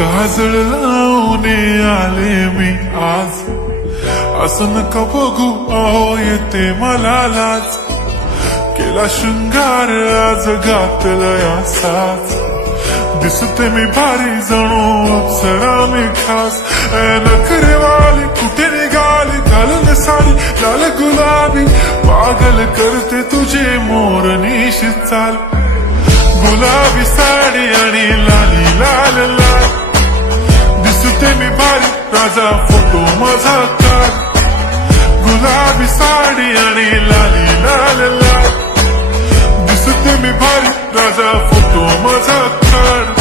काजळ लावून आले मी आज, असं नका बघू अहो येते मला लाज, केला शृंगार आज घातलाय असाच, दिसते मी भारी जणू अप्सरा मी खास, नखरेवाली कुठे निघाली घालून साडी लाल गुलाबी, पागल करते तुझे मोरनीशी चाल, गुलाबी साडी आणि लाली लाल लाल, दिसते मी भारी राजा फोटो माझा काढ, गुलाबी साडी आणि लाली लाल लाल, दिसते मी भारी राजा फोटो माझा काढ.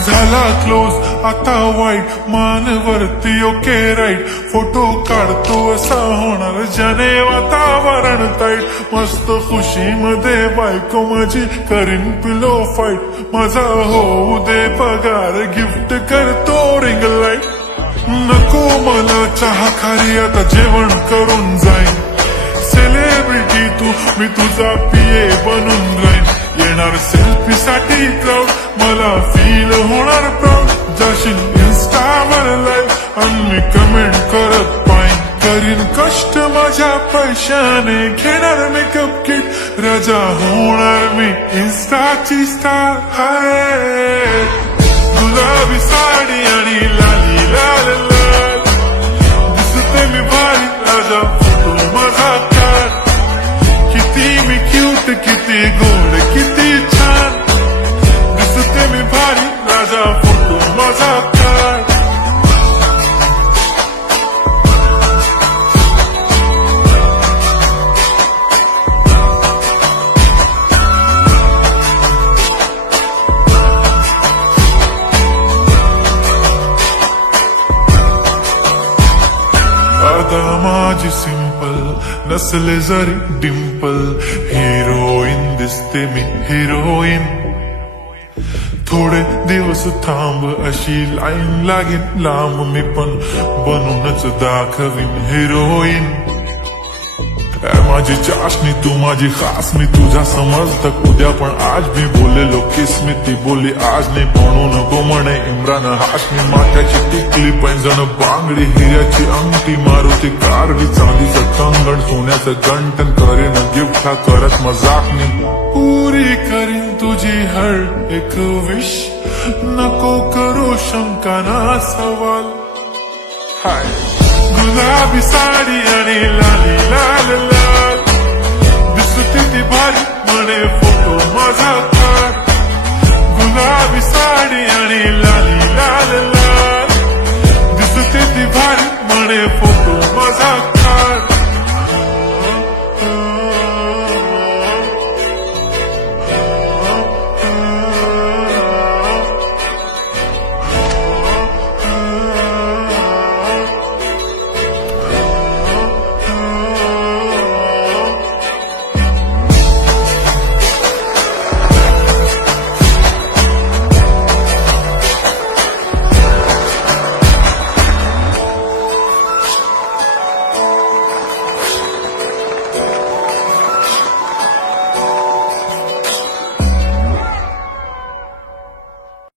झाला क्लोज आता वाईट, मान वरती ओके राईट, फोटो काढतो असा होणार ज्याने वातावरण ताईट, मस्त खुशी मध्ये बायको माझी करीन पिलो फाईट, माझा होऊ दे पगार गिफ्ट करतो रिंग लाईट, नको मला चहा खारी आता जेवण करून जाईन, सेलिब्रिटी तू मी तुझा पिये बनून राहीन, येणार सेल्फी साठी क्राऊड मला फील होणार प्राऊड, जाशील इन्स्टावर लाईव्ह आणि मी कमेंट करत पाईन, करीन कष्ट माझ्या पैशाने घेणार मेकअप किट, राजा होणार मी इन्स्टाची स्टार. हाय गुलाबी साडी आणि लाली लाल लाल, दिसते मी भारी राजा फोटो माझा काढ, किती मी क्यूट किती गोड किती छान, दिसते मी भारी राजा फोटो माझा काढ. आता माझी सिंपल नसले जरी डिंपल, हिरोईन दिसते मी हिरोईन, थोडे दिवस थांब अशी लाईन लागेल लांब, मी पण बनूनच दाखवीन हिरोईन, माझी चाशनी तू माझी खास, मी तुझ्या समजतक उद्या पण आज मी बोललेलो किस मी, ती बोली आज नाही म्हणू नको म्हणे इम्रान हाशमी, माथ्याची टिकली पैंजण बांगडी हिऱ्याची अंगठी, मारुती कारवी चांदीचं कंगण सोन्याचं गंटन, करीन गिफ्ट हा करत मजाकनी, पुरी करीन तुझी हर एक विश, नको करू शंका ना सवाल. हाय गुलाबी साडी आणि लाली लाल लाल, दिसते ती भारी म्हणे फोटो